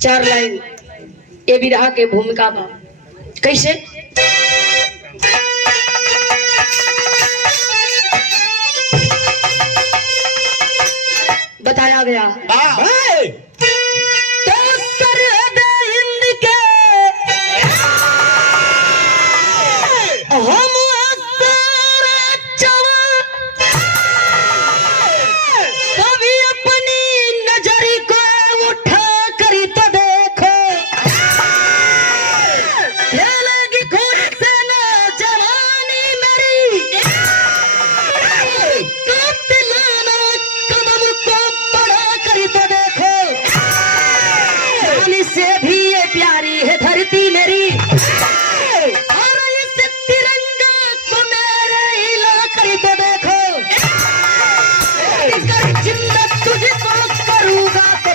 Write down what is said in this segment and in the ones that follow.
चार लाइन ये विरह के भूमिका में कैसे बताया गया। तो सरहद हिंद के हम कभी अपनी नजर को उठा करी तो देखो खेलेगी खून से ना जवानी मेरी कातिलाना कदम को बड़ा करी तो देखो जान से भी ये प्यारी है धरती मेरी और इस तिरंगा को मेरे हिला करी तो देखो जिंदा तुझको करूंगा तो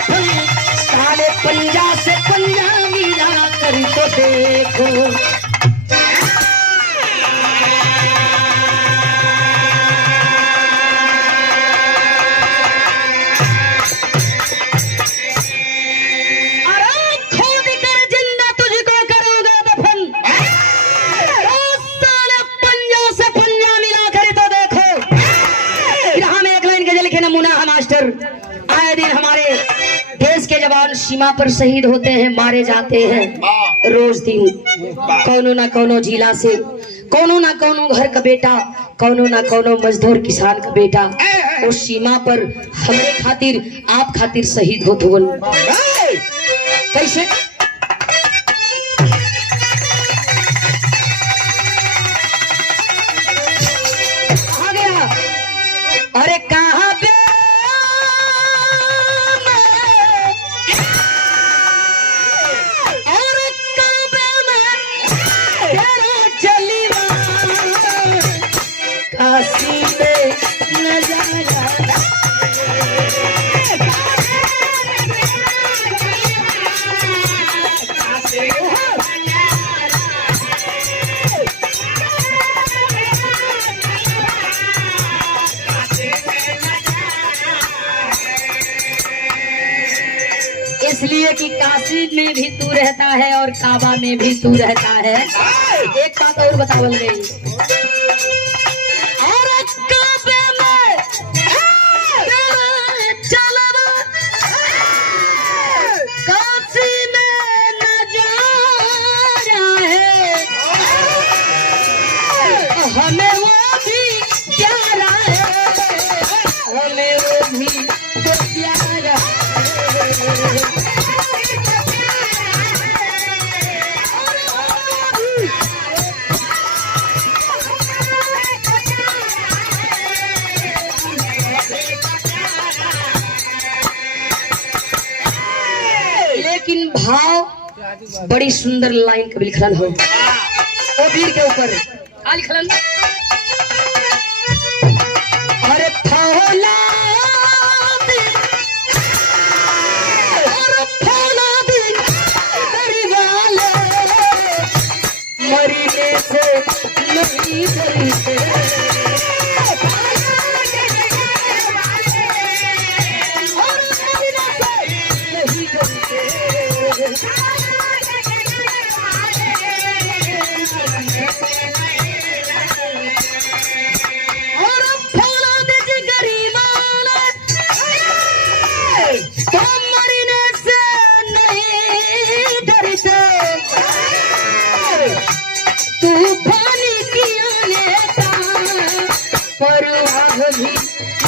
साले पंजा से पंजा मिला करी तो देखो। आए दिन हमारे देश के जवान सीमा पर शहीद होते हैं, मारे जाते हैं रोज दिन। कौनो ना कौनो जिला से कौनो ना कौनो घर का बेटा, कौनो ना कौनो मजदूर किसान का बेटा उस सीमा पर हमरे खातिर आप खातिर शहीद होत हुवन। कैसे आ गया? अरे कहाँ पे इसलिए कि काशी में भी तू रहता है और काबा में भी तू रहता है। एक बात और बतावल गई, और काबे में चलवा काशी में नजारा है, हमें वो भी प्यारा है, हमें वो भी तो प्यारा है। लेकिन भाव बड़ी सुंदर लाइन कभी लिखलन हो वो वीर के ऊपर का लिखलन। अरे मरीने से नहीं डरते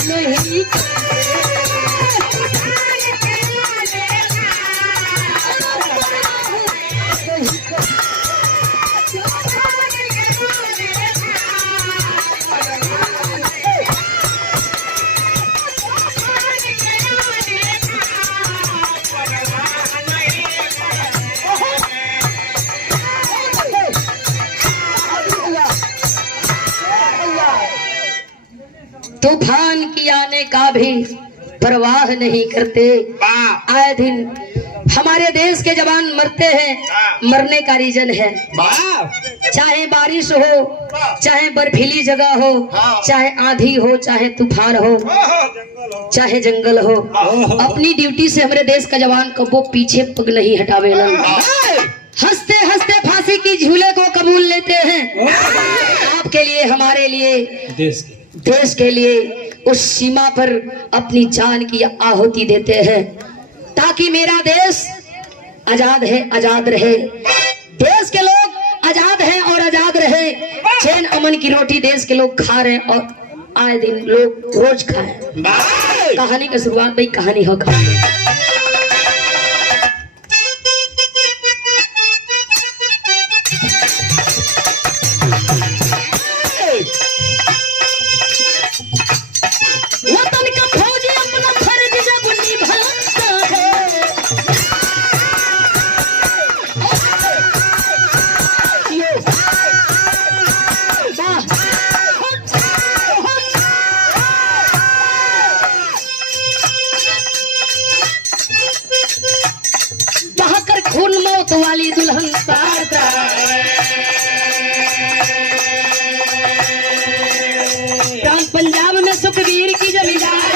नहीं तूफान की आने का भी परवाह नहीं करते। आए दिन हमारे देश के जवान मरते हैं, मरने का रीजन है चाहे बारिश हो, चाहे बर्फीली जगह हो, चाहे आंधी हो, चाहे तूफान हो, चाहे जंगल हो, अपनी ड्यूटी से हमारे देश का जवान कबो पीछे पग नहीं हटावेला। हंसते हंसते फांसी की झूले को कबूल लेते हैं। आपके लिए, हमारे लिए, देश के लिए उस सीमा पर अपनी जान की आहुति देते हैं ताकि मेरा देश आजाद है, आजाद रहे। देश के लोग आजाद हैं और आजाद रहे। चैन अमन की रोटी देश के लोग खा रहे और आए दिन लोग रोज खाए। कहानी का शुरुआत भाई कहानी हो वाली दुल्हन पंजाब में सुखबीर की जमींदार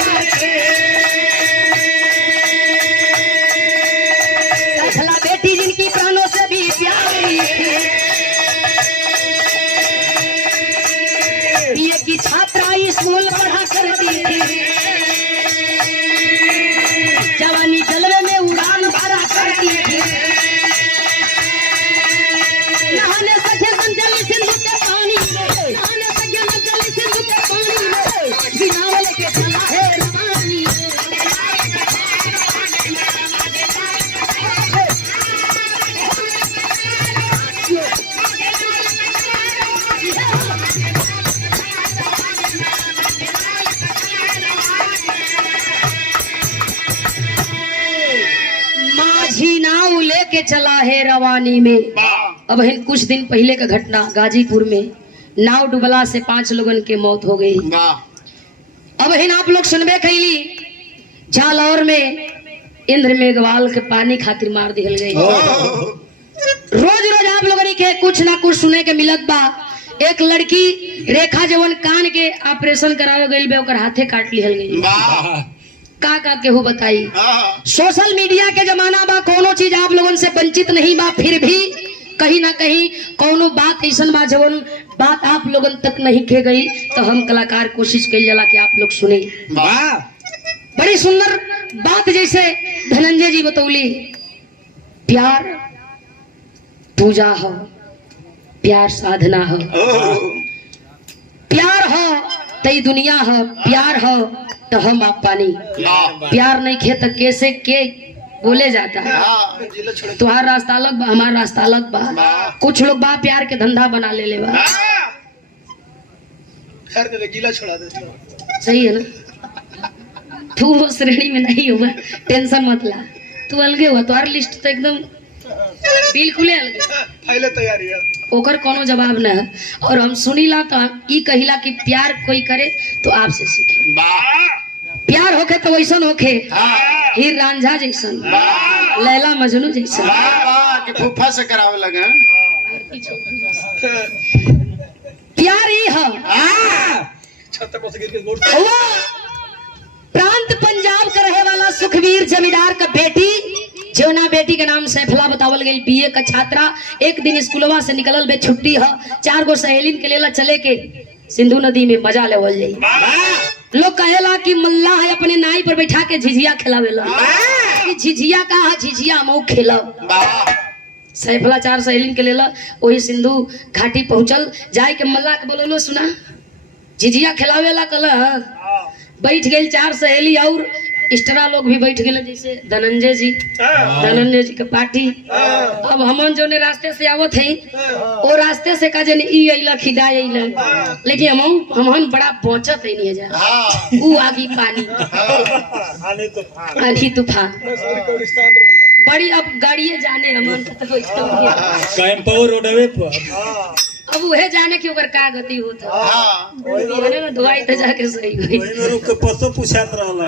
बेटी जिनकी प्राणों से भी प्यारी बीए की छात्रा स्कूल पढ़ा करती थी। जवानी जलवे में उड़ान भरा करती थी। के चला है रवानी में। अब कुछ दिन पहले का घटना, गाजीपुर में नाव डुबला से 5 लोगन के मौत हो गई। अब आप लोग सुनबे कैली जालौर में इंद्र मेघवाल के पानी खातिर मार दिहल गई। रोज रोज आप लोगन के कुछ ना कुछ सुने के मिलत बा। एक लड़की रेखा जवन कान के ऑपरेशन करावे गई बे, ओकर हाथे काट लिहल गई। का केहू बताई। सोशल मीडिया के जमाना बा, कोनो चीज आप लोगन से वंचित नहीं बा, फिर भी कहीं ना कहीं कोनो बात ऐसन बा जवन बात आप लोगन तक नहीं खे गई, तो हम कलाकार कोशिश कइल जाला कि आप लोग सुने। बड़ी सुंदर बात जैसे धनंजय जी बतौली, प्यार पूजा हो, प्यार साधना हो, प्यार हो तई दुनिया हो, प्यार हो तो हम आप पानी। प्यार नहीं खे तो कैसे के बोले जाता है। तुम्हारा रास्ता अलग बा, हमारा रास्ता अलग बा। कुछ लोग बा प्यार के धंधा बना ले बा। सही है ना, तू वो श्रेणी में नहीं हुआ, टेंशन मत ला, तू अलगे हुआ। तुम्हारी लिस्ट तो एकदम बिल्कुल अलगे, पहले तैयारी है, ओकर कोनो जवाब न है। और हम सुनीला तो हम ई कहिला कि प्यार कोई करे तो आपसे सीखे। प्यार होके तो वैसन होके, हीर रांझा जैसन, लैला मजनू जैसन, कि फूफा से करावे लगे। प्यार ही है। प्रांत पंजाब का रहे वाला सुखबीर जमींदार का बेटी, जौना बेटी के नाम सैफला बतावल गई, बीए का छात्रा। एक दिन स्कूलवा से निकलल बे, छुट्टी है, 4 गो सहेलीन के लेला चले के सिंधु नदी में मजा लेवल जाई। लोग कहेला कि मल्ला है अपने नाई पर बैठा के झिझिया खिलावेला। कि झिझिया का है, झिझिया मऊ खेलब। सैफला 4 सहेलीन के लेला वही सिंधु घाटी पहुंचल। जाए के मल्ला के बोलो सुना झिझिया खिलावेला, कल बैठ गई 4 सहेली और एक्स्ट्रा लोग भी बैठ गए, जैसे धनंजय जी के पार्टी। अब हमन जो ने रास्ते से आवत है, वो रास्ते से का जन ई अइला खिदा अइला, लेकिन हमन बड़ा पहुंचत है नहीं जा। ऊ आगी पानी आंधी तूफान बड़ी, अब गाड़िए जाने हमन तो कैंपो रोडवे पर अब वह जाने की ओकर का गति होता है ना दवाई तो जाके सही हुई। पसो पूछात रहला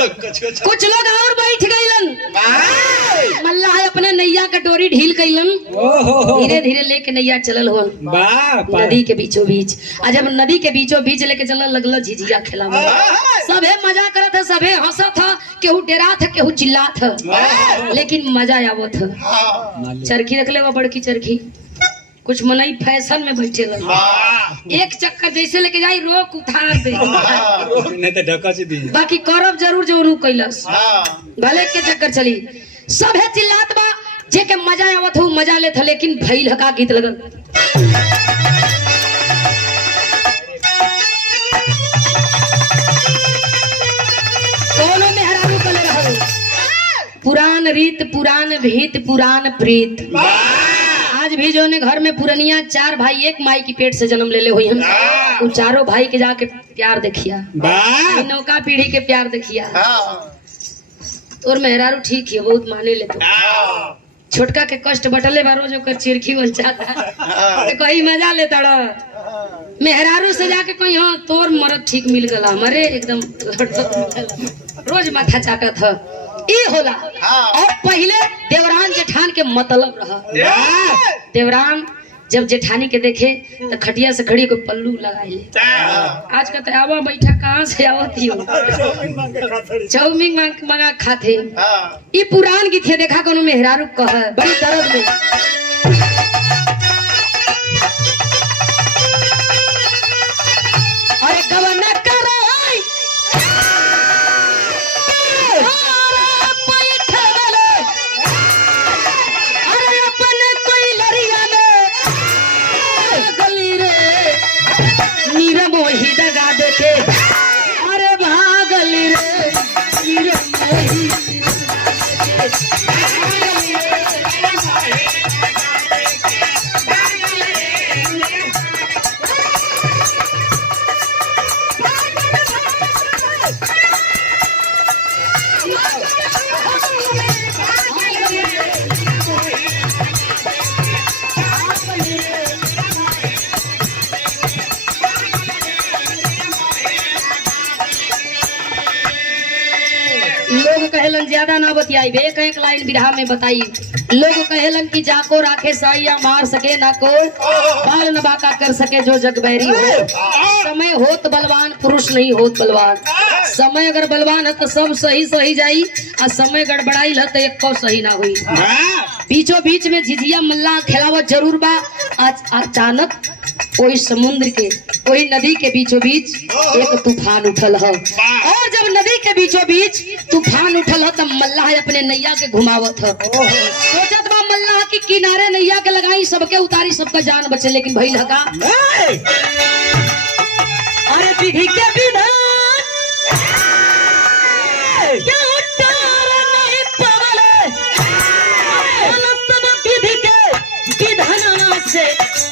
कुछ लोग और बैठ गईलन मल्लाह अपने नैया का डोरी ढील कैलन धीरे धीरे लेके नैया चलल हो नदी के बीचों बीच। आ जब नदी के बीचों बीच लेके चलने लगल झिझिया खेला सबे मजा करत था सबे हंसत था केहू डेरा था केहू चिल्ला था लेकिन मजा आवत था। चरखी रख ले वो बड़की चरखी कुछ मनई फैशन में बैठे लगे एक चक्कर जैसे लेके जाई रोक उठार दे नहीं तो ढका से दी बाकी करब जरूर जो रू कैलस भले के चक्कर चली सब है चिल्लात बा जे के मजा आवत हो मजा लेत हो लेकिन भइल हका गीत लगल कोनो मेहरारू कले रहल पुरान रीत पुरान भीत पुरान प्रीत। आज भी जो ने घर में पुरनिया चार भाई एक माई की पेट से जन्म ले ले हुई हम वो चारों भाई के जाके प्यार देखिया नौका पीढ़ी के प्यार देखिया तोर मेहरारू ठीक है बहुत माने ले तो छोटका के कष्ट बटले बारो जो कर चिरखी बन जाता तो कहीं मजा लेता मेहरारू से जाके कहीं हाँ तोर मरद ठीक मिल गला हमारे एकदम रोज माथा चाटा था ई होला और पहले देवरान जेठान के मतलब रहा देवरान जब जेठानी के देखे तो खटिया से खड़ी को पल्लू लगाए ले आज का आवा बैठा कहाँ से आवती हो चाउमीन मंगा खाते ये पुरान गीत है देखा कोनो मेहरारू कह बड़ी दर्द में अरे गवन मोही दगा देके अरे भागल रे लोग कहलन ज्यादा ना बतियाई एक एक लाइन बिरहा में बताई। लोग कहलन कि जाको राखे साइया मार सके ना को बाल न बाका कर सके जो जग बैरी हो। समय होत बलवान पुरुष नहीं होत बलवान। समय अगर बलवान है तो सब सही सही जाई और समय गड़बड़ाई है तो एक को सही ना हुई। बीचों बीच में झिझिया मल्ला खेलावत जरूर बा। आज अचानक कोई समुद्र के कोई नदी के बीचों बीच एक तूफान उठल है और जब नदी के बीचों बीच तूफान उठल है तब मल्लाह अपने नैया के घुमावत है। सोचत बा मल्लाह की किनारे नैया के लगाई सबके उतारी सबका जान बचे लेकिन भइल हका अरे विधि के विधान से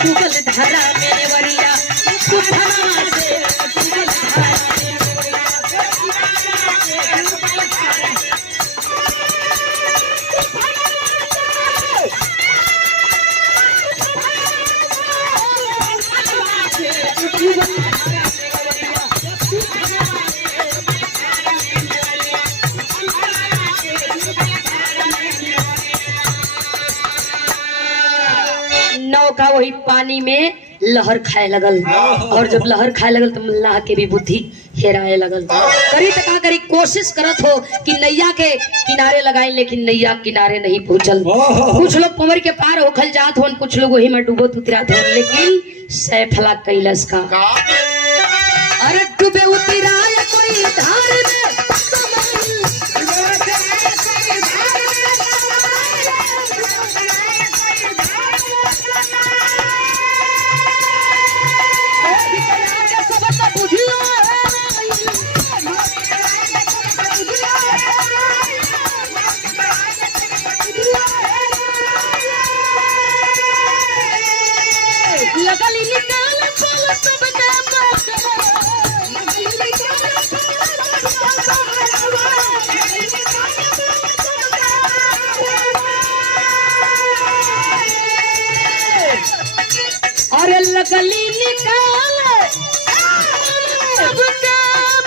कुगल धारा मेरे वरिया कुधना से कुगल धारा नौका वही पानी में लहर खाए लगल और जब लहर खाए लगल तो मल्लाह के भी बुद्धि हेराए लगल। करी तो का करी कोशिश करत हो कि नैया के किनारे लगाए लेकिन नैया किनारे नहीं पहुंचल। कुछ लोग पवर के पार होखल जात हो कुछ लोग वही में डूबत उतरात हो लेकिन सैफला कैलस का अरे डूबे उतराय कोई धार में अरे लगली निकाल सबका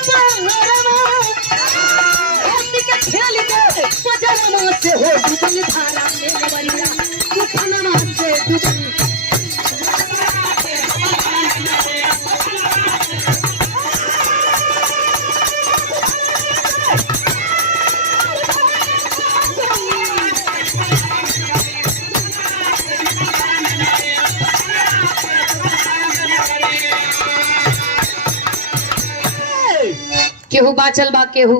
पहरवा, होती के खेल के सजनमा से हो डूबल धारा में नवरिया, तूफानमा से डूबल। केहू बाचल बा, केहू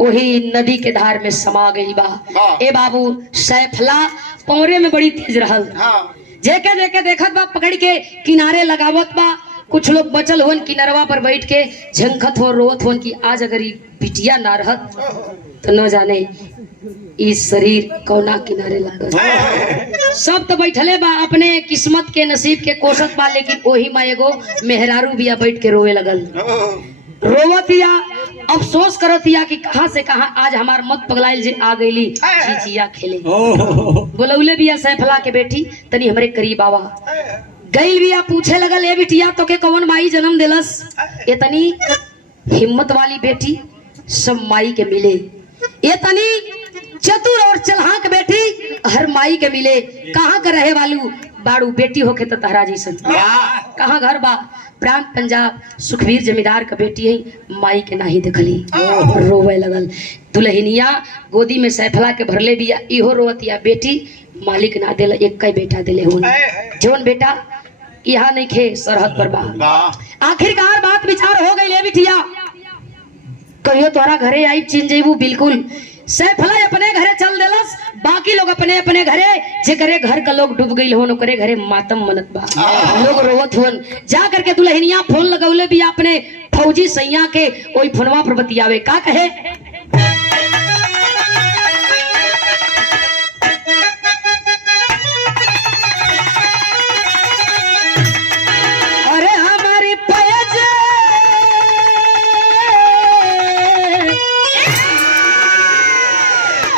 वही नदी के धार में समा गई बा। ए बाबू सैफला पौरे में बड़ी तेज रहल, जेके देखे देखत बा पकड़ के किनारे लगावत बा। कुछ लोग बचल हुन किनारवा पर बैठ के झंखत हो रोवत हुन कि आज अगर ये बिटिया ना रहत तो न जाने इस शरीर कौना किनारे लागत। सब तो बैठले बा अपने किस्मत के नसीब के कोसत बा, लेकिन वही माँ एगो मेहरारू बिया बैठ के रोवे लगल। रोवतिया अफसोस करतिया कि कहां से कहां आज हमार मत पगलाइल जे आ गईली चिचिया खेले। बोलौले बिया सैफला के बेटी तनी हमरे करीब आवा। गईल बिया पूछे लगल ए बिटिया तो के कौन माई जन्म देलस। इतनी हिम्मत वाली बेटी सब माई के मिले, इतनी चतुर और चलहाक बेटी हर माई के मिले। कहाँ का रहे वालू बाड़ू बेटी होके तो तहरा जैसन। कहाँ घर बा प्रांत पंजाब, सुखबीर जमींदार का बेटी है, माई के नाही देखली रोवे लगल। दुल्हनिया गोदी में सैफला के भरले बिया, इहो रोवतिया बेटी मालिक ना देला, एक कई बेटा देले हुन, जवन बेटा यहाँ नहीं खे सरहद पर बा। आखिरकार बात विचार हो गई ले बिटिया, कहियो तोरा घरे आई चिन जेबू बिल्कुल। सैफला अपने घरे चल देलस, बाकी लोग अपने अपने घरे, जे करे घर का लोग डूब गई होन ओकरे घरे मातम मनत बा, लोग रोवत होन। जा करके दुल्हनिया फोन लगौले भी अपने फौजी सैया के, ओई फोनवा पर बतियावे का कहे। अरे हमारी पैज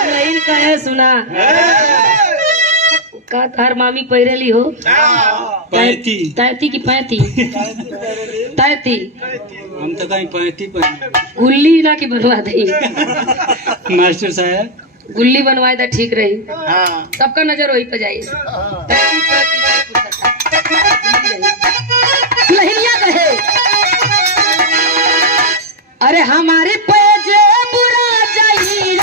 लाइन कहे सुना का तार मामी पैरेली हो पैती तैती की पैती तैती हम तो कहीं पैती गुल्ली ना की बनवा दे मास्टर साहब गुल्ली बनवाए तो ठीक रही, सबका नजर वही पे जाइए। लहरिया कहे अरे हमारे पैजे बुरा जाइए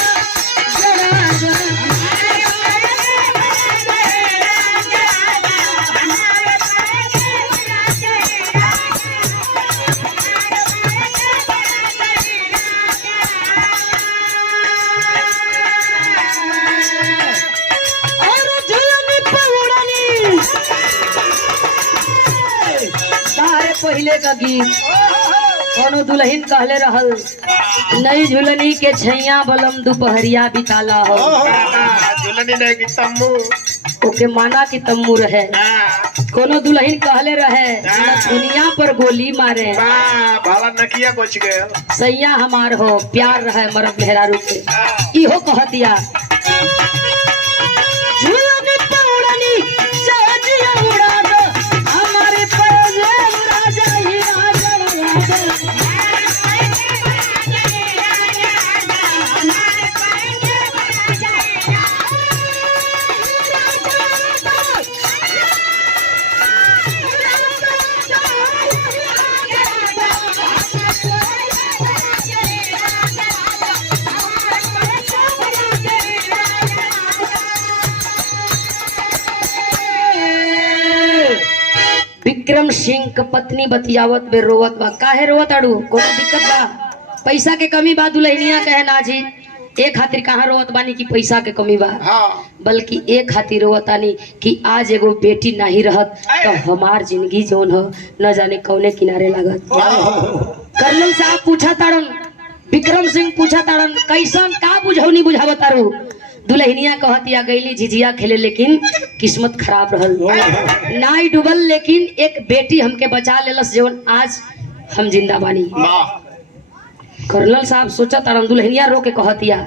पहले का गीत कोनो दुल्हन कहले रहल, नई झुलनी के छैया बलम दोपहरिया बिताला हो, झुलनी नहीं की तम्बू ओके माना की तम्मू रहे। कोनो दुल्हन कहले रहे दुनिया पर गोली मारे, भाला नकिया बच गए। सैया हमार हो प्यार रहे मर्द मेहरारू के, इहो कह दिया झुलनी पर उड़नी सहजिया उड़ा दो, हमारे पैजे उड़ा जाई विक्रम सिंह का पत्नी बतियावत बे रोवत बा। काहे रोवत अड़ू, कोनो दिक्कत बा, पैसा के कमी बा। दुल्हनिया कहे ना जी एक खातिर कहाँ रोवत बानी कि पैसा के कमी बा, बल्कि एक खातिर रोवत आनी कि आज एगो बेटी नहीं रहत तो हमार जिंदगी जोन हो न जाने कौने किनारे लागत। कर्नल साहब पूछा ताड़न, विक्रम सिंह पूछा ताड़न कैसन का बुझौनी बुझावत तारू। दुल्हनिया कहतिया गईली झिझिया खेले लेकिन किस्मत खराब रहल, नाई डूबल लेकिन एक बेटी हमके बचा लेलस जवन आज हम जिंदा बानी। कर्नल साहब सोचा तारन, दुल्हनिया रो के कहतिया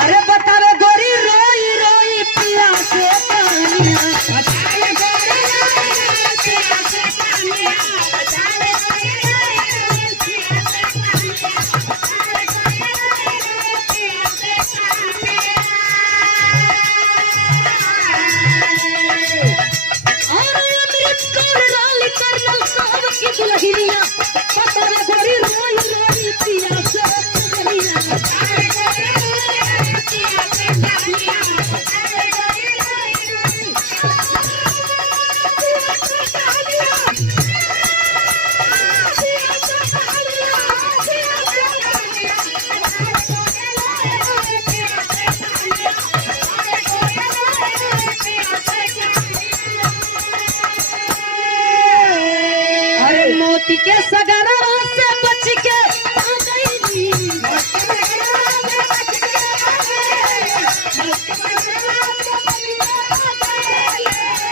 अरे बतावे गोरी रोई रोई पिया से पानिया, बतावे गोरी बहिनिया पतरा गोरी रोई रोई पिया से बहिनिया अरे मोती के सगरों से बच के आ गई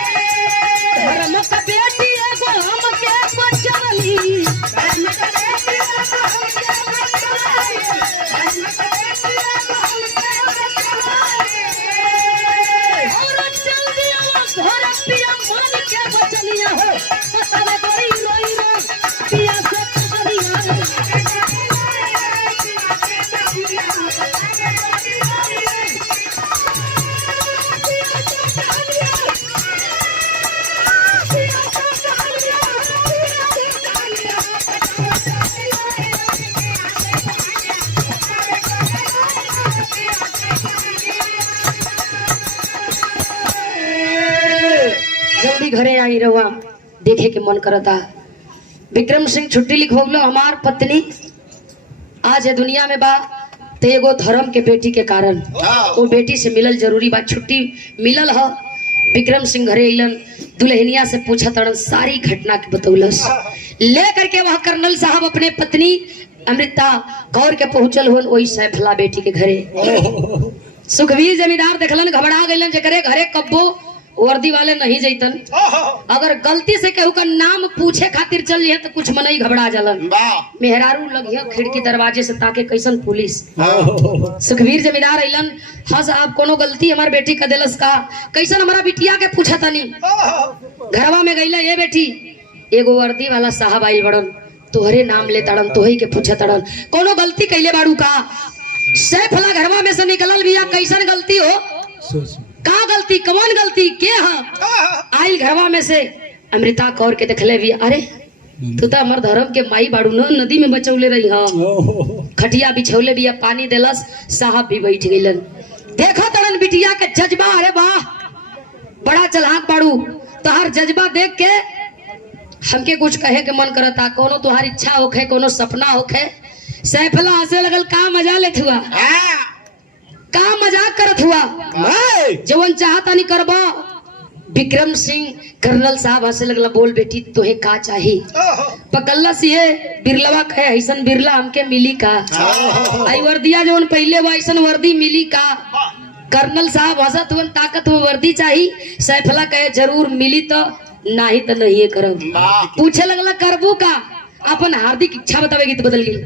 धर्म का बेटी एगो हमके बचली और चल दिया घर पिया मान के बचलिया हो पता गोरी रोई रोई पिया से जल्दी घरे आई रहुआ देखे के मन करता। विक्रम सिंह छुट्टी लिखवलो हमार पत्नी आज है दुनिया में बा ते एगो धर्म के बेटी के कारण वो बेटी से मिलल जरूरी बा। छुट्टी मिलल ह विक्रम सिंह घरे अइलन दुल्हनिया से पूछा तड़न सारी घटना के बतौलस ले करके वह कर्नल साहब अपने पत्नी अमृता कौर के पहुंचल होन वही सैफला बेटी के घरे। सुखवीर जमींदार देखलन घबरा गइलन जकरे घरे कब्बो वर्दी वाले नहीं जैतन अगर गलती से केहू का नाम पूछे खातिर चल जाए तो कुछ मनई घबरा जालन मेहरारू लगिया खिड़की दरवाजे से ताके कैसन पुलिस। सुखवीर जमींदार अइलन हाँ साहब कोनो गलती हमार बेटी का दिलस का कैसन हमारा बिटिया के पूछा तनी घरवा में गईला ये बेटी एगो वर्दी वाला साहब आइल बड़न तोहरे नाम ले तड़न तोही के पूछा तड़न कोनो गलती कैले बाड़ू का सैफला घरवा में से निकलल बिया कैसन गलती हो का गलती कौन गलती के हाँ आइल घरवा में से अमृता कौर के देखले भी अरे तू तो हमार धर्म के माई बाड़ू न नदी में बचौले रही हाँ खटिया बिछौले बिया पानी देलस साहब भी बैठ गइलन देखो तड़न बिटिया के जज्बा अरे वाह बड़ा चलाक बाड़ू तोहार जज्बा देख के हमके कुछ कहे के मन करता कोनो तुहार इच्छा होखे कोनो सपना होखे सैफला हंसे लगल का मजा लेत हुआ का मजाक करत हुआ जवन चाहता नहीं करबा। विक्रम सिंह कर्नल साहब हंसे लगला बोल बेटी तोहे का चाही पकल्ला सिए बिरलवा कहे ऐसन बिरला हमके मिली का आई वर्दिया जवन पहले वो ऐसन वर्दी मिली का कर्नल साहब हंसत हुन ताकत में वर्दी चाही सैफला कहे जरूर मिली तो नहीं तो नहीं करब पूछे लगला करबू का अपन हार्दिक इच्छा बतावेगी तो बदल गई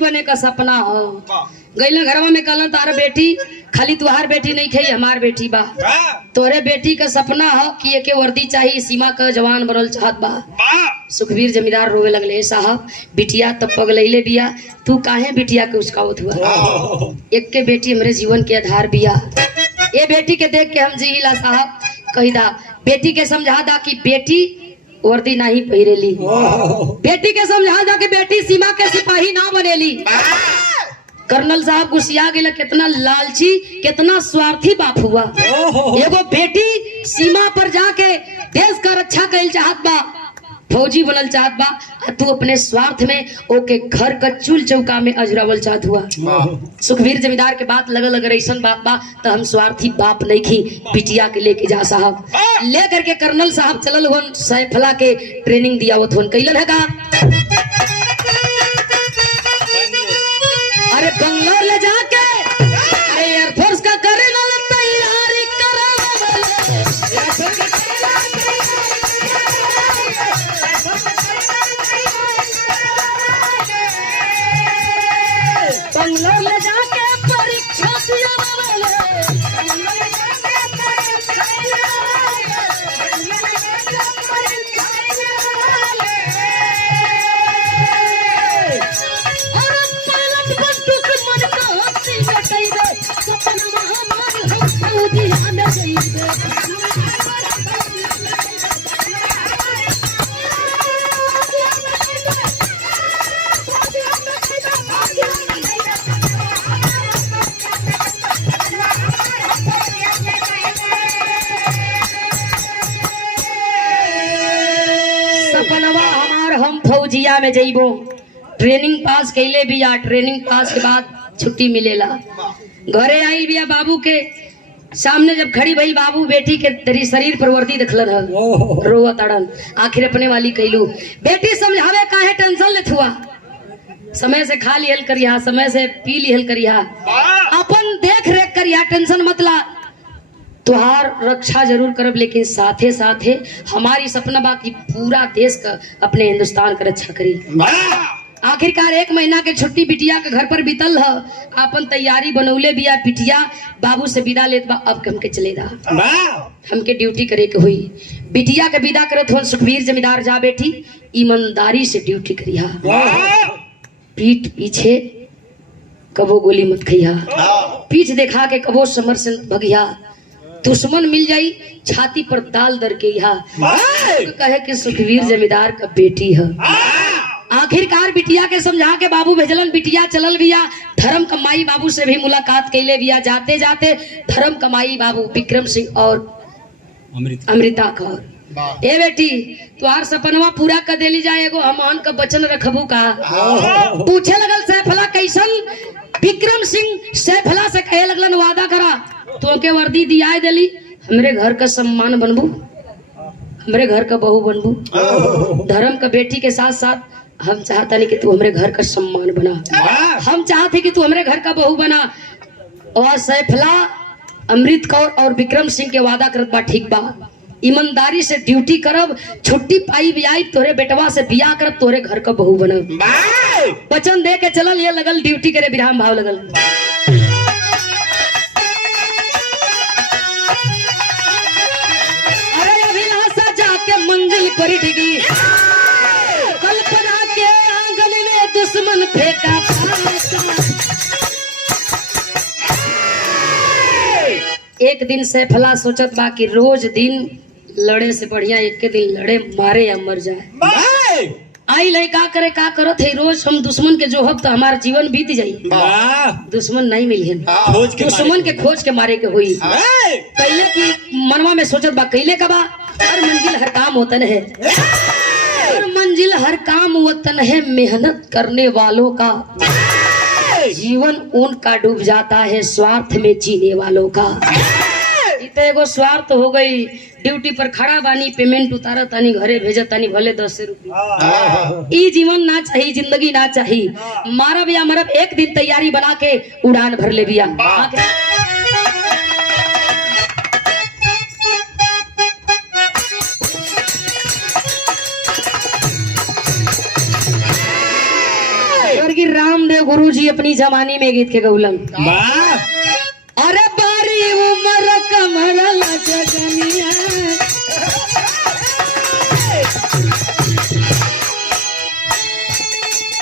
बने का सपना हो गईला घरवा में कहला तार बेटी खाली तुहार बेटी नहीं खई हमार बेटी बा तोरे बेटी का सपना हो कि एके वर्दी चाहिए सीमा का जवान बनल चाहत बा। सुखवीर जमींदार रोवे लगले साहब बिटिया तब पगलैले बिया तू काहे बिटिया के उसकावत हुआ एक के बेटी हमरे जीवन के आधार बिया ये बेटी के देख के हम जीला साहब कही दा बेटी के समझा दा कि बेटी वर्दी नहीं पहिरेली बेटी के समझा दा कि बेटी सीमा के सिपाही ना बनेली। कर्नल साहब गुस्सिया गेला कितना लालची कितना स्वार्थी बाप हुआ एगो बेटी सीमा पर जाके देश का रक्षा कइल चाहत बा फौजी बनल चाहत बा आ तू अपने स्वार्थ में ओके घर का चूल चौका में अजरावल चाहत हुआ। सुखवीर जमींदार के बात लगल अगर ऐसा बात बा तो हम स्वार्थी बाप नहीं खी, बिटिया के लेके जा साहब। ले करके कर्नल साहब चलल हुन, सैफला के ट्रेनिंग दिया वो थोन कैलन है का। अरे बंगलोर ले जाके अरे एयरफोर्स का करे ना तैयारी बंगलोर ले जाके परीक्षा दिया सपनवा हमार हम फौजिया में जइबो। ट्रेनिंग पास कैले बिया, ट्रेनिंग पास के बाद छुट्टी मिलेला। घरे आई बिया, बाबू के सामने जब खड़ी भई, बाबू बेटी के तेरी शरीर पर वर्दी देखलन है, रोवा तड़न। आखिर अपने वाली कैलू, बेटी समझावे काहे टेंशन लेत हुआ, समय से खा लिहल करिया, समय से पी लिहल करिया, अपन देख रेख करिया, टेंशन मत ला। तुहार रक्षा जरूर करब, लेकिन साथे साथे हमारी सपना बा कि पूरा देश का अपने हिंदुस्तान का रक्षा करी। आखिरकार 1 महीना के छुट्टी बिटिया के घर पर बीतल है, अपन तैयारी बनौले बिया। बिटिया बाबू से विदा लेत बा, अब हमके चले दा, हमके ड्यूटी करे के हुई। बिटिया के विदा करत हो सुखवीर जमींदार, जा बेटी ईमानदारी से ड्यूटी करिया, पीठ पीछे कबो गोली मत खइया, पीठ देखा के कबो समर से भगिया, दुश्मन मिल जाई छाती पर दाल दर के यहाँ कहे कि सुखवीर जमींदार का बेटी है। आखिरकार बिटिया के समझा के बाबू भेजलन, बिटिया चलल बिया। धर्म कमाई बाबू से भी मुलाकात कैले बिया। जाते जाते धर्म कमाई बाबू विक्रम सिंह और अमृता कौर, ए बेटी तुहार सपनवा पूरा कर देली जाए, एगो हमान का वचन रखबू का। पूछे लगल सैफला कैसन। विक्रम सिंह सैफला से कहे लगलन, वादा करा तो के वर्दी दिया देली, हमरे घर का सम्मान बनबू, हमरे घर का बहू बनबू। धर्म का बेटी के साथ साथ हम चाहता नहीं कि तू हमरे घर का सम्मान बना, हम चाहते कि तू हमरे घर का बहू बना। और सैफला अमृत कौर और विक्रम सिंह के वादा करत बा, ठीक बा ईमानदारी से ड्यूटी करब, छुट्टी पाई भी आई तोरे बेटवा से बियाह करब, तोरे घर का बहू बनब। वचन दे के चलल, ये लगल ड्यूटी करे, विराम भाव लगल। अरे अभिलाषा जाके मंजिल पर डिगी, कल्पना के आंगन में दुश्मन फेंका फांसा। एक दिन सैफला सोचत बा कि रोज दिन लड़े से बढ़िया एक के दिन लड़े, मारे या मर जाए। आई लई का करे का करत है, रोज हम दुश्मन के जोहब तो हमारा जीवन बीत जाई। दुश्मन नहीं मिली है, दुश्मन के खोज के मारे के हुई। कैले की मनवा में सोचत बा, कैले का बा हर मंजिल हर काम वतन है, हर मंजिल हर काम वतन है, मेहनत करने वालों का जीवन उनका डूब जाता है, स्वार्थ में जीने वालों का। इतना एगो स्वार्थ हो गई, ड्यूटी पर खड़ा बानी, पेमेंट उतारा तानी, घरे भेजा तानी, भले 10 रुपया। ई जीवन ना चाहिए, जिंदगी ना चाहिए। मारा बिया मरब, एक दिन तैयारी बना के उड़ान भर ले बिया। रामदेव गुरु जी अपनी जमाने में गीत के गौलन, अरे बारी उमर कमरल जगनिया,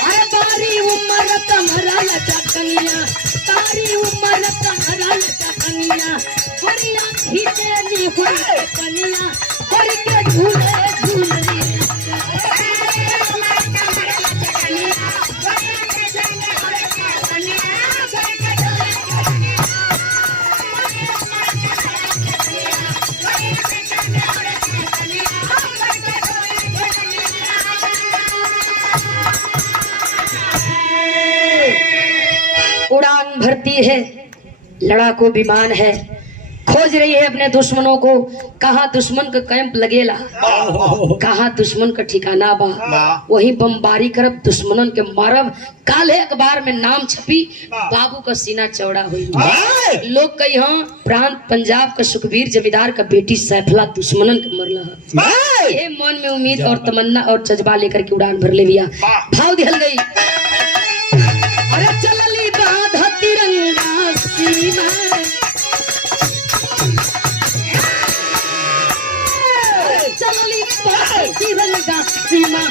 अरे बारी उमर कमरल जगनिया, तारी उमर कमरल जगनिया, बढ़िया खींचे नी हुई पनिया, बढ़ के झूले झूले। रही है, लड़ाकू विमान है, खोज रही है अपने दुश्मनों को, कहाँ दुश्मन का कैंप लगेला, कहाँ दुश्मन का ठिकाना बा, वही बमबारी करब, दुश्मनन के मारब। काले अखबार में नाम छपी, बाबू का सीना चौड़ा हुई। लोग कही हाँ प्रांत पंजाब का सुखबीर जमींदार का बेटी सैफला दुश्मनन के मरला है। ये मन में उम्मीद और तमन्ना और जज्बा लेकर के उड़ान भर ले लिया। भाव दिहल गई, अरे चलली बाध तिरंगा सीमा, चलली बाध तिरंगा सीमा,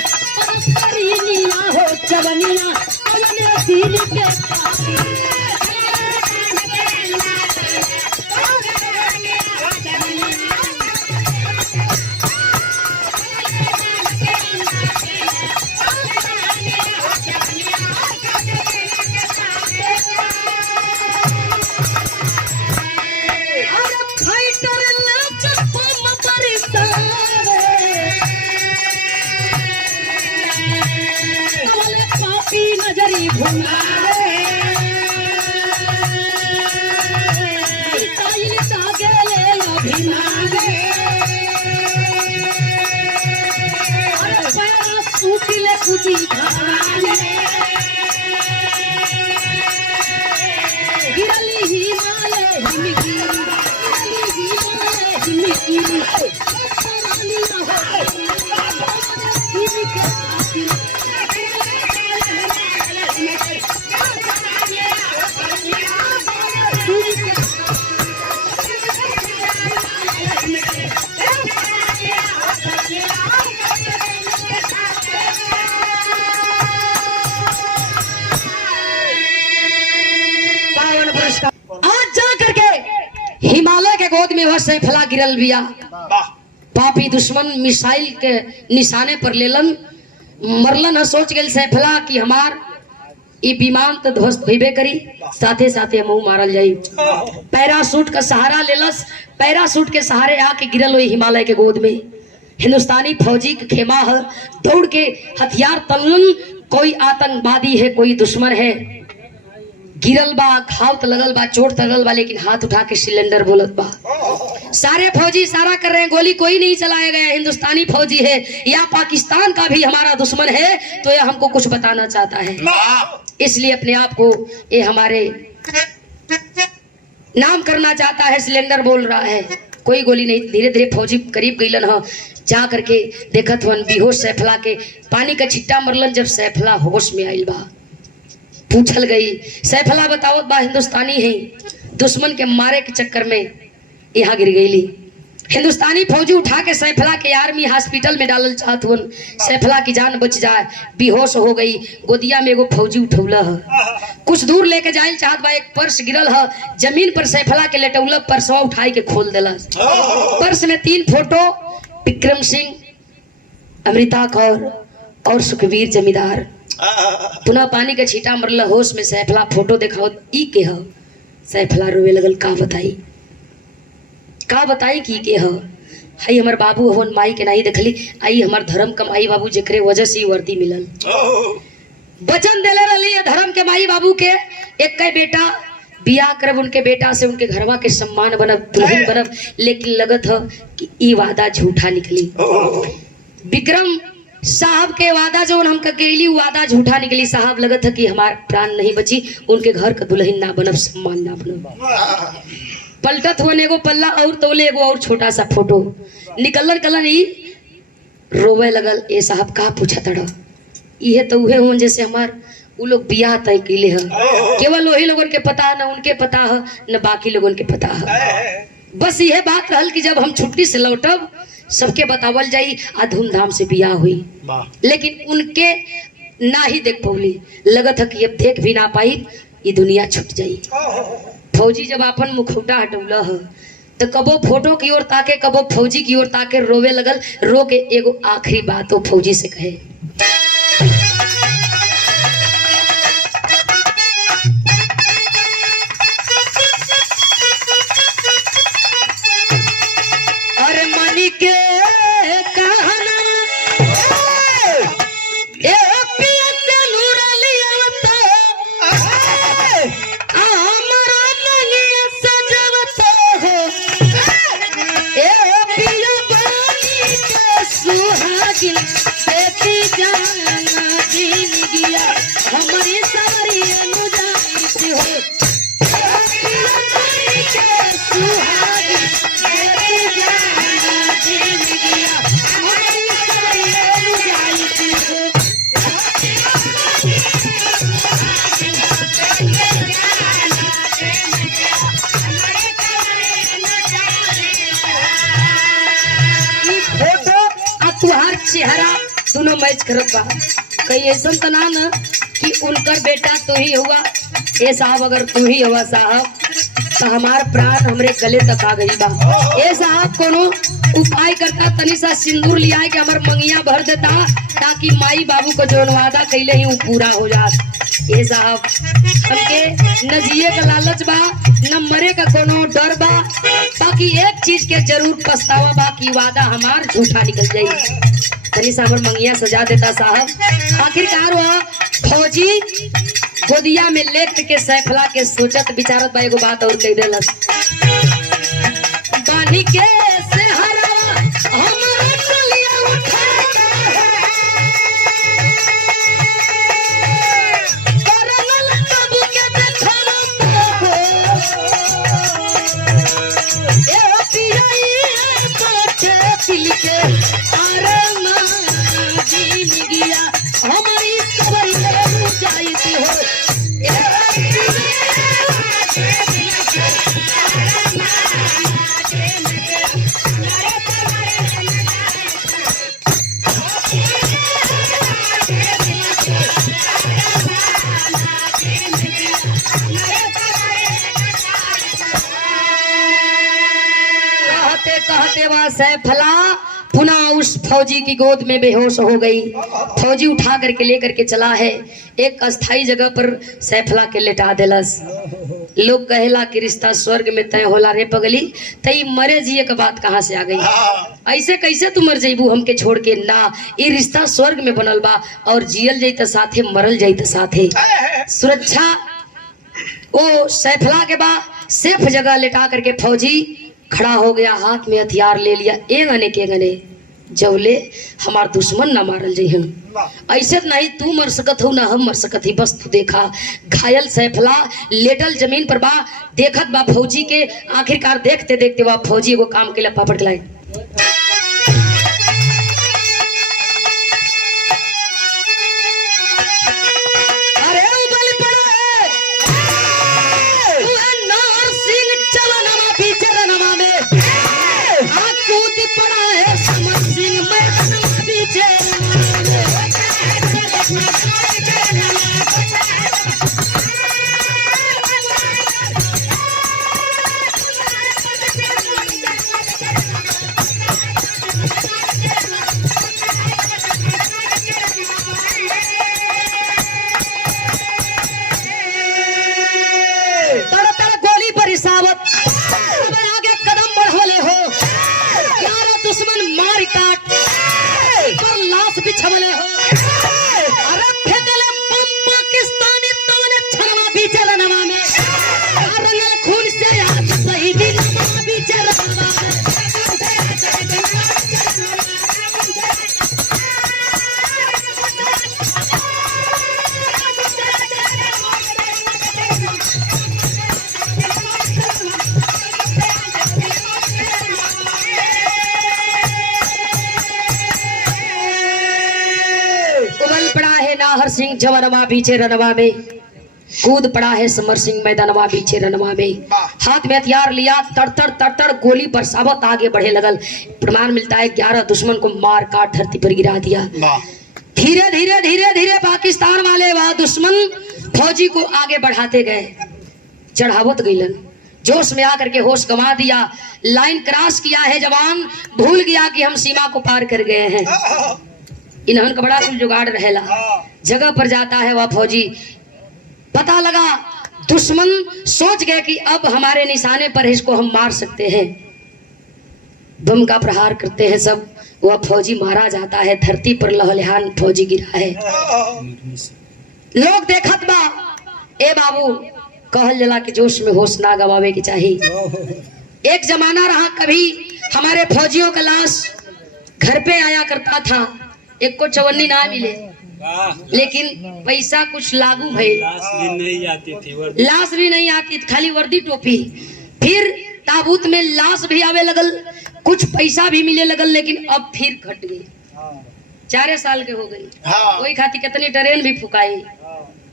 नीला हो चवनिया अपने दिल के नजरी घुमावे गेले अभिमावे, अरे पैरा सूखिले कुची खाने, गिरली हिमालय हिमगिरी, गिरली हिमालय हिमगिरी, हिमालय के गोद में वह सैफला गिरल बिया। पापी दुश्मन मिसाइल के निशाने पर लेलन, मरलन है। सोच गए सैफला कि हमार ई विमान तो ध्वस्त होइबे करी, साथे साथे हम मारल जाई। पैरासूट का सहारा लेलस, पैरासूट के सहारे आके गिरल हुई हिमालय के गोद में। हिंदुस्तानी फौजी के खेमा है, दौड़ के हथियार तलन, कोई आतंकवादी है, कोई दुश्मन है। गिरल बा, घाव तो लगल बा, चोट लगल बा, लेकिन हाथ उठा के सिलेंडर बोलत बा। सारे फौजी इशारा कर रहे हैं, गोली कोई नहीं चलाया गया, हिंदुस्तानी फौजी है या पाकिस्तान का भी हमारा दुश्मन है, तो यह हमको कुछ बताना चाहता है, इसलिए अपने आप को ये हमारे नाम करना चाहता है। सिलेंडर बोल रहा है, कोई गोली नहीं। धीरे धीरे फौजी करीब गईलन ह, जा करके देखत हुन बेहोश सैफला के पानी का छिट्टा मरलन। जब सैफला होश में आइल बा, पूछल गई, सैफला बतावत बा हिंदुस्तानी है, दुश्मन के मारे के चक्कर में यहाँ गिर गईली। हिंदुस्तानी फौजी उठा के सैफला के आर्मी हॉस्पिटल में डालल चाहत हुन, सैफला की जान बच जाए, बेहोश हो गई। गोदिया में एगो फौजी उठौला है, कुछ दूर लेके जाए चाहत बा, एक पर्स गिरल है जमीन पर, सैफला के लेटौला, पर्सवा उठाई के खोल देला। पर्स में 3 फोटो, विक्रम सिंह, अमृता कौर और सुखबीर जमींदार। पुनः पानी का छीटा मरल, होश में सैफला फोटो देखाओ, ई के ह। सैफला रोवे लगल, का बताई की के ह। हई हमर बाबू हवन, माई के नहीं देखली, आई हमर धर्म का माई बाबू, जेकरे वजह से वर्दी मिलल। वचन देले रही धर्म के माई बाबू के, एक के बेटा बियाह करब, उनके बेटा से उनके घरवा के सम्मान बनब, दुल्हन बनब, लेकिन लगत ह कि ई वादा झूठा निकली। विक्रम साहब के वादा जो हम ककेली वादा झूठा निकली। साहब लगत है कि हमार प्राण नहीं बची, उनके घर का दुल्हन ना बनब, सम्मान ना बनब। पलटत हुआ एगो पल्ला और तोले एगो और छोटा सा फोटो निकलन कलन, ई रोवे लगल। ए साहब का पूछा तड़ा, ये तो उहे हुन जैसे हमार उ लोग बियाह तय कैले है, केवल वही लोगन के पता है, न उनके पता है न बाकी लोगन के पता है। बस यह बात रहल कि जब हम छुट्टी से लौटब सबके बतावल जाई, आ धूमधाम से बियाह हुई। लेकिन उनके ना ही देख पौली, लगत है कि अब देख भी ना पाई, ये दुनिया छूट जाई। फौजी जब अपन मुखौटा हटौला है तो कबो फोटो की ओर ताके, कबो फौजी की ओर ताके, रोवे लगल। रो के एगो आखिरी बात वो फौजी से कहे, अरे मनी के कहना ए पिया से नूर लिया तो आमा दोनों मैच करत बा। कहीं ऐसा तो ना न कि उनकर बेटा तू ही हुआ। ए साहब अगर तू ही हुआ साहब तो हमार प्राण हमरे गले तक आ गई बा। ए साहब कोनो उपाय करता, तनी सा सिंदूर लिया के हमर मंगिया भर देता ताकि माई बाबू को जो वादा कैले ही वो पूरा हो जात। ए साहब हमके न जिए का लालच बा न मरे का कोनो डर बा, बाकी एक चीज के जरूर पछतावा बा कि वादा हमार झूठा निकल जाई। तनी सा हमर मंगिया सजा देता साहब। आखिरकार वो फौजी गोदिया में लेट के सैफला के सोचत विचारत बा। एगो बात और कह देलस, बानी के से हरा हमरा टलिया उठा करनल बाबू के देखला ए पियाई कोटे दिल के अरे मां जी गया हमारी खबर ले जाई हो। कहते कहते वह सैफला पुनः उस फौजी की गोद में बेहोश हो गई। फौजी उठा करके लेकर के चला है एक अस्थाई जगह पर सैफला के लेटा देलस। लोग कहेला कि रिश्ता स्वर्ग में तय होला रे पगली, तई मरे जिए का बात कहाँ से आ गई? ऐसे कैसे तू मर जइबू हमके छोड़ के? ना, ये रिश्ता स्वर्ग में बनल बा और जियल जाई त साथे मरल जाई त साथे। सुरक्षा ओ सैफला के बा सेफ जगह लेटा करके फौजी खड़ा हो गया, हाथ में हथियार ले लिया। ए गने के गने जौले हमार दुश्मन ना मारल जइहन, ऐसे नहीं तू मर सकत हो ना हम मर सकत ही। बस तू देखा घायल सैफला लेटल जमीन पर बा, देखत बा फौजी के। आखिरकार देखते देखते बा फौजी एगो काम के लिए पापड़ खिलाए। हर सिंह जवनवा पीछे रनवा में, कूद पड़ा है समर सिंह मैदानवा पीछे रनवा में। हाथ में हथियार लिया, तड़तड़ तड़तड़ गोली बरसावत आगे बढ़े लगल। प्रमाण मिलता है 11 दुश्मन को मार काट धरती पर गिरा दिया। धीरे धीरे धीरे धीरे पाकिस्तान वाले वह दुश्मन फौजी को आगे बढ़ाते गए, चढ़ावत गईलन। जोश में आकर के होश गंवा दिया, लाइन क्रॉस किया है जवान, भूल गया कि हम सीमा को पार कर गए हैं। इन्हन का बड़ा कुल जुगाड़ रहेला। जगह पर जाता है वह फौजी, पता लगा दुश्मन सोच गए कि अब हमारे निशाने पर इसको हम मार सकते हैं। बम का प्रहार करते हैं सब, वह फौजी मारा जाता है। धरती पर लहलहान फौजी गिरा है। लोग देखत बा। ए बाबू कहल जला कि जोश में होश ना गवावे की चाहिए। एक जमाना रहा कभी हमारे फौजियों का लाश घर पे आया करता था, एक को चवन्नी ना मिले, लेकिन पैसा कुछ लागू है। लाश भी नहीं आती थी, खाली वर्दी टोपी। फिर ताबूत में लाश भी आवे लगल, कुछ पैसा भी मिले लगल, लेकिन अब फिर घट गई। 4 साल के हो गई। वही खाती कितनी ट्रेन भी फुकाई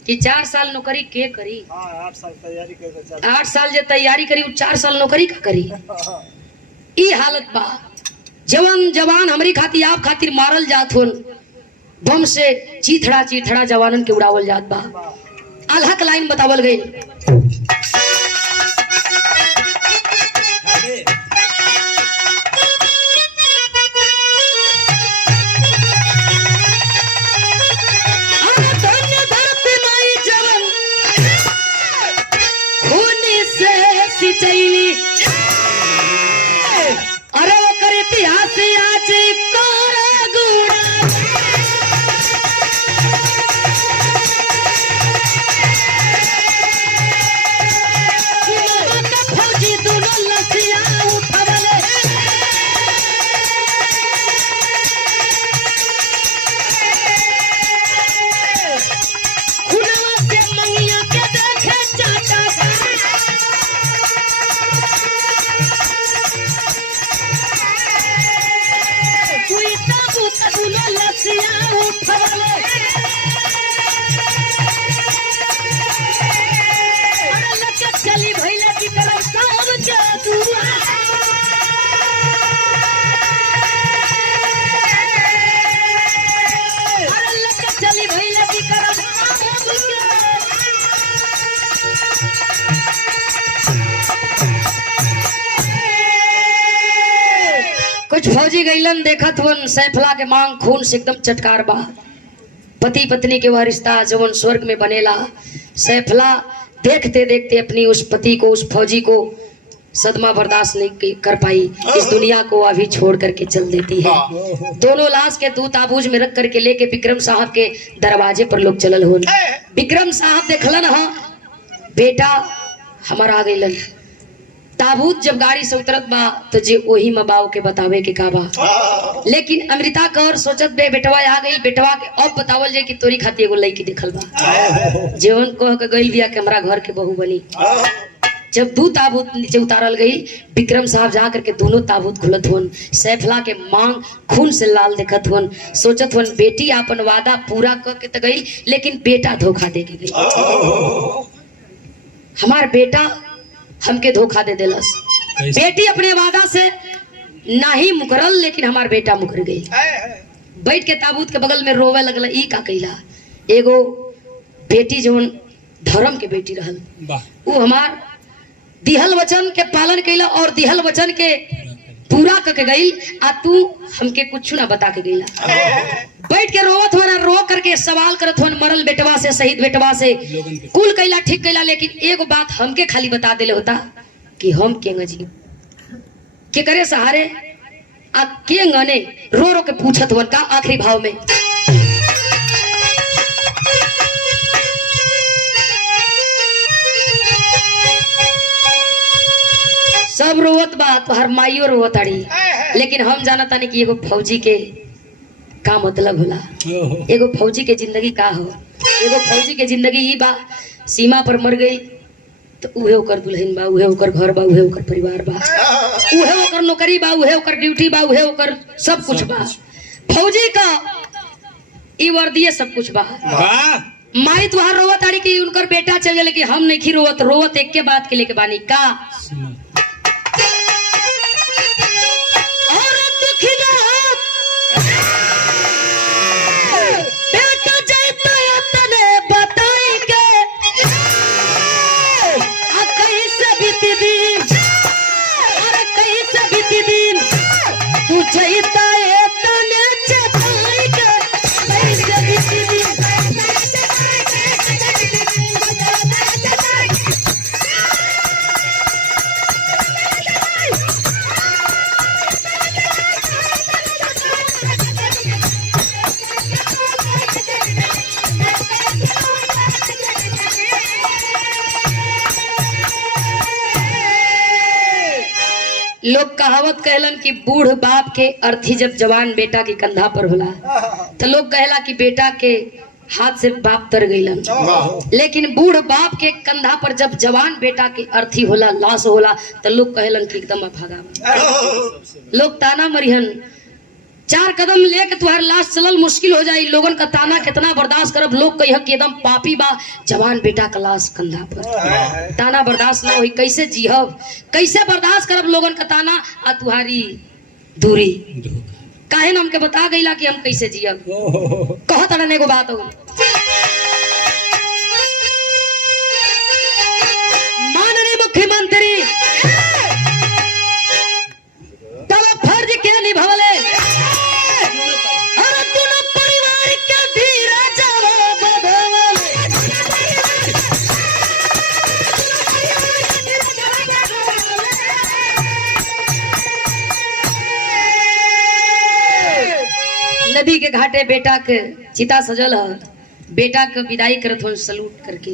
कि 4 साल नौकरी के करी। 8 साल जे तैयारी करी 4 साल नौकरी का करी। ई हालत बा। जवान जवान हमारी खातिर आप खातिर मारल जात होन, बम से चीथड़ा चीथड़ा जवानन के उड़ावल जात बा। आल्हा के लाइन बतावल गई। सिंचैली अरे ओकर इतिहास आज कोरा गुड़ा फौजी दोनों लसिया उठवले खुनवा से मंगिया के देखे चाचा चली भैला की तरफ सब जादुआ चली भैला की तरफ कुछ फौजी गईलन देखत वन सैफला के मांग खून से एकदम चटकार बा। पति पत्नी के वह रिश्ता जवन स्वर्ग में बनेला। सैफला देखते देखते अपनी उस पति को उस फौजी को सदमा बर्दाश्त नहीं कर पाई, इस दुनिया को अभी छोड़ करके चल देती है। दोनों लाश के दूत आबूज में रख करके लेके विक्रम साहब के दरवाजे पर लोग चलल हो। विक्रम साहब देखलन हा बेटा हमारा आ गईलन। ताबूत जब गाड़ी से उतरत बा तो जे वही मबाव के बतावे के का बा। लेकिन अमृता कौर सोचत बे बेटवा आ गई, बेटवा के अब बतावल जाए कि तोरी खाती एगो लड़की देखल बा जीवन कह के गइल बिया के हमरा घर के बहू बनी। जब दू ताबूत नीचे उतारल गई विक्रम साहब जा करके दोनों ताबूत खुलत हुन। सैफला के मांग खून से लाल देखत हुन। सोचत हुन बेटी अपन वादा पूरा क के त गई लेकिन बेटा धोखा दे के गई। हमार बेटा हमके धोखा दे देलस। बेटी अपने वादा से नाही मुकरल लेकिन हमार बेटा मुकर गई। बैठ के ताबूत के बगल में रोवे लगल। ई का कइला एगो बेटी जवन धर्म के बेटी रहल वो हमार दिहल वचन के पालन कैला और दिहल वचन के पूरा करके गई। आ तू हमके कुछ ना बता के गईला। बैठ के रोवत हो रो करके सवाल करत हो मरल बेटवा से शहीद बेटवा से कुल कैला ठीक कैला लेकिन एगो बात हमके खाली बता देले होता कि हम केंगा जी के करे सहारे आ केंगने रो रो के पूछत हो का आखिरी भाव में सब रोवत बा तोहर माइयो रोवत आड़ी लेकिन हम जाना तानी कि एगो फौजी के का मतलब होला। एगो फौजी के जिंदगी का हो। एगो फौजी के जिंदगी ई बा सीमा पर मर गई तो उहे ओकर दुल्हन बा, उहे ओकर घर बा, उहे ओकर परिवार बा, उहे ओकर नौकरी बा, उहे ओकर ड्यूटी बा, उहे ओकर सब कुछ बा। फौजी का ई वर्दीय सब कुछ बा। माई तुहार रोवत आड़ी कि उनकर बेटा चल गए लेकिन हम नहीं रोवत। रोवत एक के बात के लेके बानी का लोग कहावत कहलन कि बूढ़ बाप के अर्थी जब जवान बेटा के कंधा पर होला तो लोग कहला कि बेटा के हाथ से बाप तर गईलन। लेकिन बूढ़ बाप के कंधा पर जब जवान बेटा के अर्थी होला लाश होला तो लोग कहलन कि एकदम भागा। लोग ताना मरिहन 4 कदम लेके तुम्हारे लाश चलल मुश्किल हो जाई। लोगन का ताना कितना बर्दाश्त करब। लोग कह कि एकदम पापी बा जवान बेटा का लाश कंधा पर। ताना बर्दाश्त ना होई कैसे जीहब कैसे बर्दाश्त करब लोगन का ताना आ तुम्हारी दूरी। काहे न हमके बता गईला कि हम कैसे जियब। कहो तड़न एगो बात हो, माननीय मुख्यमंत्री तब फर्ज के निभावले, और तू न परिवार के धीरे जवाब देवले। नदी के घाटे बेटा के चिता सजल है, बेटा के विदाई करत हुन सलूट करके,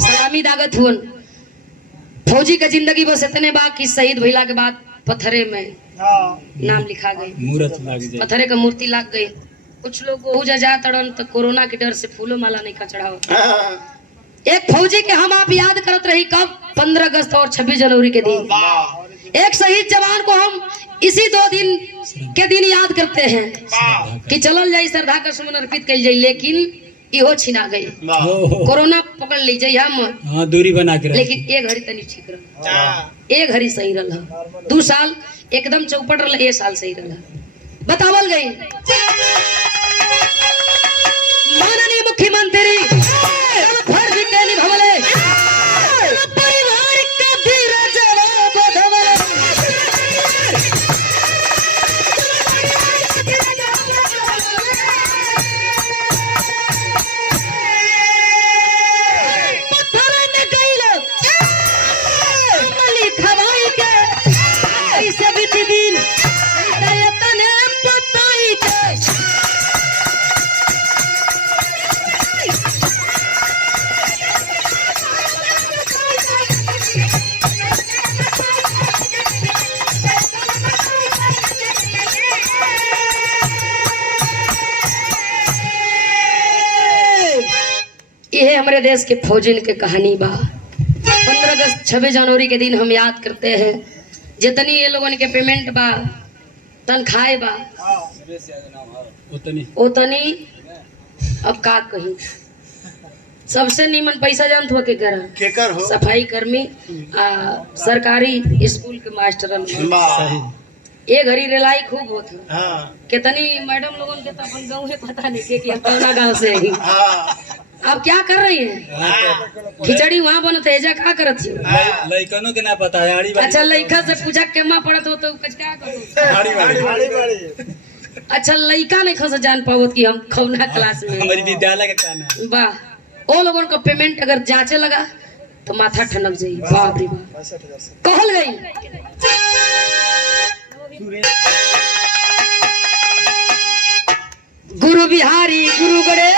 सलामी दागत हुन। फौजी का जिंदगी बस इतने बा कि शहीद भइला के बाद पत्थरे में नाम लिखा गए, मूर्त लग जाए, पत्थरे का मूर्ति लग गई। कुछ लोग ओहू जा तड़न तो कोरोना के डर से फूलो माला नहीं का चढ़ाव। एक फौजी के हम आप याद करत रही कब, 15 अगस्त और 26 जनवरी के दिन। एक शहीद जवान को हम इसी 2 दिन के दिन याद करते हैं कि चलल जाई श्रद्धा का सुमन अर्पित कल जाई, लेकिन इहो छिना गई, कोरोना पकड़ ली जाई हम। हाँ, दूरी बना के लेकिन एक घड़ी तनी ठीक रहा, एक घड़ी सही रहा। 2 साल एकदम चौपट रहा, 1 साल सही रहा। बतावल गई माननीय मुख्यमंत्री फर्ज के निभावले, परिवार के धीरे जवाब देवले। पत्थर में गइल मली खवाई के, ऐसे बीती दिन तने बताई के। ये हमारे देश के फौजिन के कहानी बा। 15 अगस्त 26 जनवरी के दिन हम याद करते हैं। जितनी ये लोगन के पेमेंट बा, तनख्वाह बा, उतनी अब का कही। सबसे नीमन पैसा जानत हो के केकर हो? सफाई कर्मी, सरकारी स्कूल के मास्टरन। ये घड़ी रेलाई खूब होत है। कितनी मैडम लोगन के तो अपन गाँव है पता नहीं के कि हम कौना गाँव से ही। अब क्या कर रही है? खिचड़ी वहाँ बनत है, क्या करत थी? लइकनों के ना पता है। अच्छा, लइका से पूछा केमा पड़त हो तो कुछ क्या करो? अच्छा, लइका नहीं खस जान पावत कि हम कौना क्लास में। हमारी विद्यालय का कहना वाह, ओ लोगन को पेमेंट अगर जांचे लगा तो माथा ठनक जाई। बाप रे बाप, कहल गई गुरु बिहारी गुरु गणेश